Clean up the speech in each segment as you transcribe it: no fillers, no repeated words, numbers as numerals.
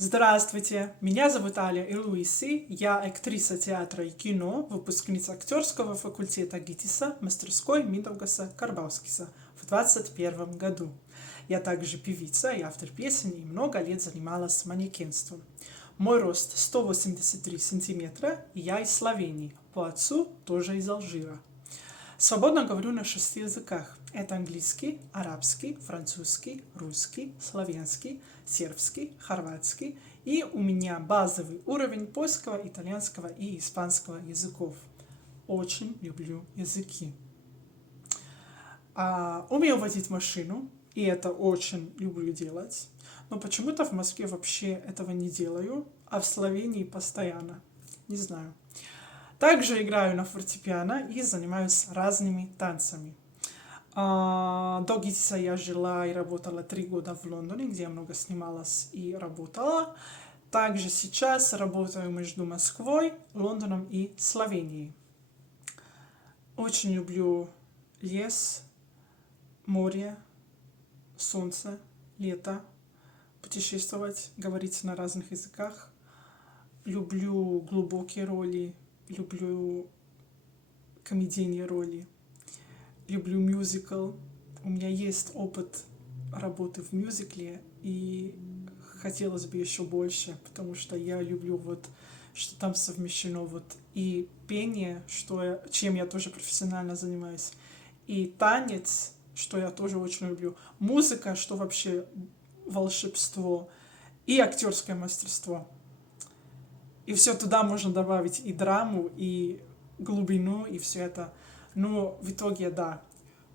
Здравствуйте, меня зовут Аля Элуиси, я актриса театра и кино, выпускница актерского факультета ГИТИСа, мастерской Миндаугаса Карбаускиса в 2021 году. Я также певица и автор песен и много лет занималась манекенством. Мой рост 183 сантиметра, и я из Словении, по отцу тоже из Алжира. Свободно говорю на 6 языках. Это английский, арабский, французский, русский, славянский, сербский, хорватский. И у меня базовый уровень польского, итальянского и испанского языков. Очень люблю языки. Умею водить машину, и это очень люблю делать. Но почему-то в Москве вообще этого не делаю, а в Словении постоянно. Не знаю. Также играю на фортепиано и занимаюсь разными танцами. До ГИТИСа я жила и работала 3 года в Лондоне, где я много снималась и работала. Также сейчас работаю между Москвой, Лондоном и Словенией. Очень люблю лес, море, солнце, лето, путешествовать, говорить на разных языках. Люблю глубокие роли, люблю комедийные роли, люблю мюзикл. У меня есть опыт работы в мюзикле, и хотелось бы еще больше, потому что я люблю что там совмещено и пение, чем я тоже профессионально занимаюсь, и танец, что я тоже очень люблю, музыка, что вообще волшебство, и актерское мастерство. И все туда можно добавить и драму, и глубину, и все это. Но в итоге, да,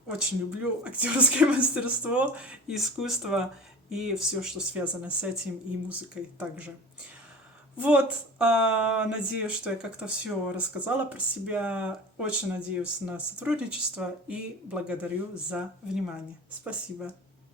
очень люблю актерское мастерство, искусство и все, что связано с этим, и музыкой также. Надеюсь, что я как-то все рассказала про себя. Очень надеюсь на сотрудничество и благодарю за внимание. Спасибо.